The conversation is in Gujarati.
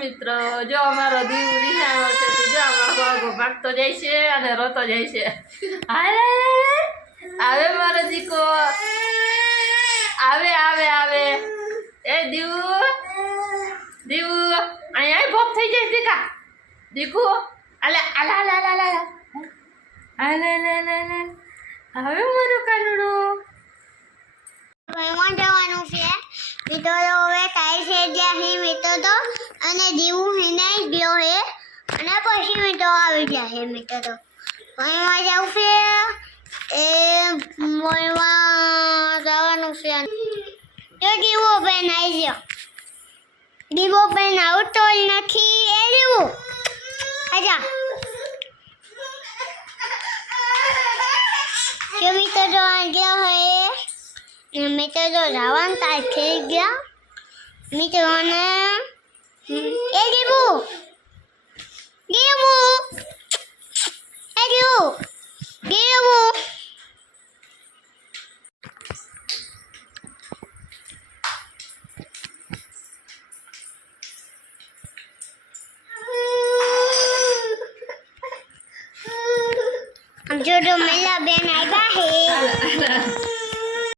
મિત્ર, જો અમારો દીવ રિહાણો છે, તો જો આમ આગો ભાગતો જાય છે અને રોતો જાય છે. હાય આવે મારો દીકો. આવે આવે આવે. એ દીવ દીવ, અહીંયા ભોગ થઈ જાય દીકા. દીકુ અલે અલા અલા અલા અલા અલે અલે અલે અલે હવે મારું કાનુડું. ભણવા જવાનું છે. મિત્રો હવે થાય છે જ્યાં મિત્રો તો અને દીવું હિનાઈ ગયો હે. અને પછી મિત્રો આવી ગયા હે મિત્રો તો. ભણવા જવું છે એ ભણવા જવાનું છે. તો દીવો બેન આવી ગયો. દીવો બેન આવતો નથી. એ દીવું. આજા. કે મિત્રો તો ગયો હે. મિત્રો તો જવાનું થઈ ગયા. મિત્રોને એ દીબુ દીબુ એ દીબુ દીબુ જો તો મેલા બેન આવ્યા હે